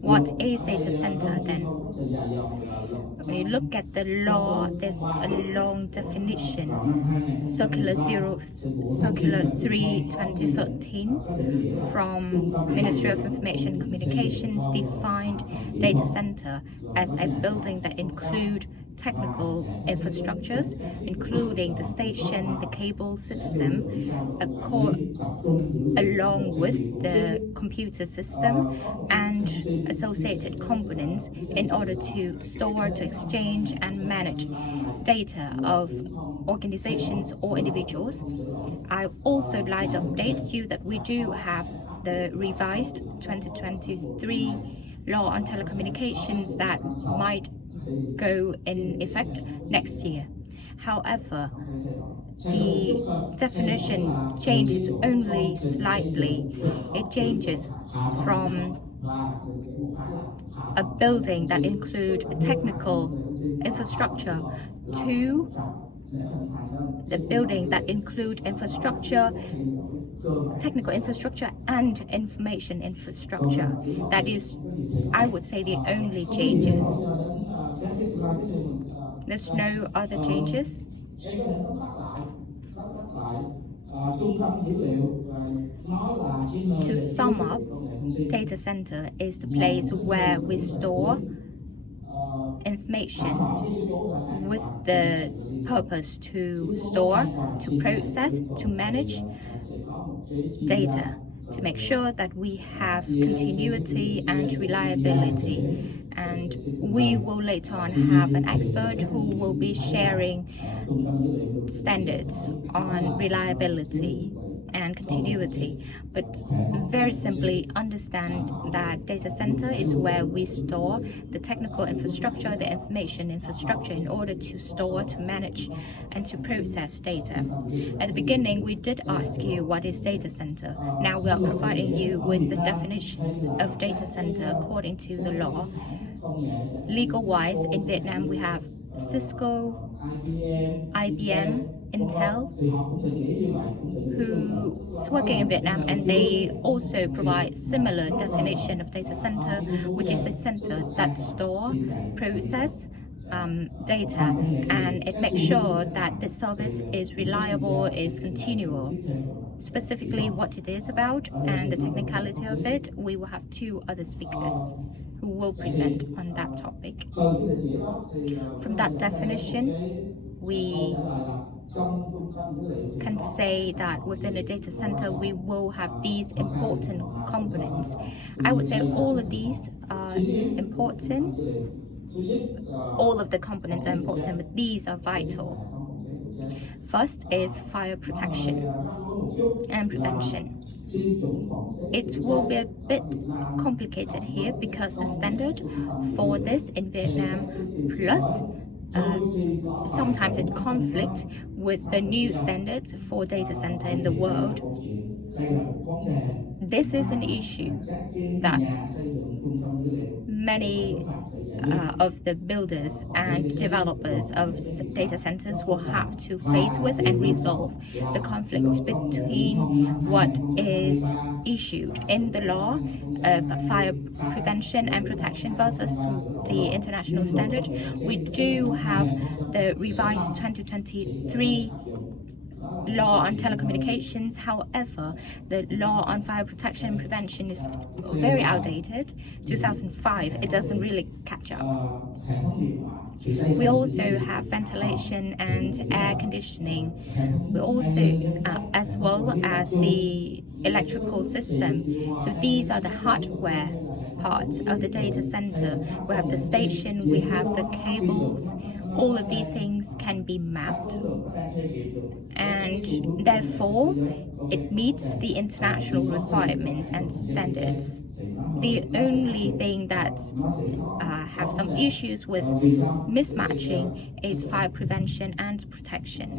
What is data center then? When you look at the law, there's a long definition. Circular 3 2013 from Ministry of Information and Communications defined data center as a building that include technical infrastructures, including the station, the cable system, along with the computer system and associated components in order to store, to exchange, and manage data of organizations or individuals. I also like to update you that we do have the revised 2023 law on telecommunications that might go in effect next year. However, the definition changes only slightly. It changes from a building that includes technical infrastructure to the building that includes infrastructure, technical infrastructure, and information infrastructure. That is, I would say, the only changes. There's no other changes. To sum up, data center is the place where we store information with the purpose to store, to process, to manage data, to make sure that we have continuity and reliability. And we will later on have an expert who will be sharing standards on reliability and continuity. But very simply understand that data center is where we store the technical infrastructure, the information infrastructure in order to store, to manage, and to process data. At the beginning, we did ask you what is data center. Now we are providing you with the definitions of data center according to the law. Legal-wise, in Vietnam, we have Cisco, IBM, Intel, who's working in Vietnam, and they also provide similar definition of data center, which is a center that store, process data, and it makes sure that the service is reliable, is continual. Specifically what it is about and the technicality of it, we will have two other speakers who will present on that topic. From that definition, we can say that within a data center we will have these important components. I would say all of these are important. All of the components are important, but these are vital. First is fire protection and prevention. It will be a bit complicated here because the standard for this in Vietnam plus sometimes it conflicts with the new standards for data center in the world. This is an issue that many of the builders and developers of data centers will have to face with and resolve the conflicts between what is issued in the law of fire prevention and protection versus the international standard. We do have the revised 2023 law on telecommunications. However, the law on fire protection and prevention is very outdated. 2005, it doesn't really catch up. We also have ventilation and air conditioning. We also, as well as the electrical system. So these are the hardware parts of the data center. We have the station, we have the cables. All of these things can be mapped, and therefore it meets the international requirements and standards. The only thing that have some issues with mismatching is fire prevention and protection.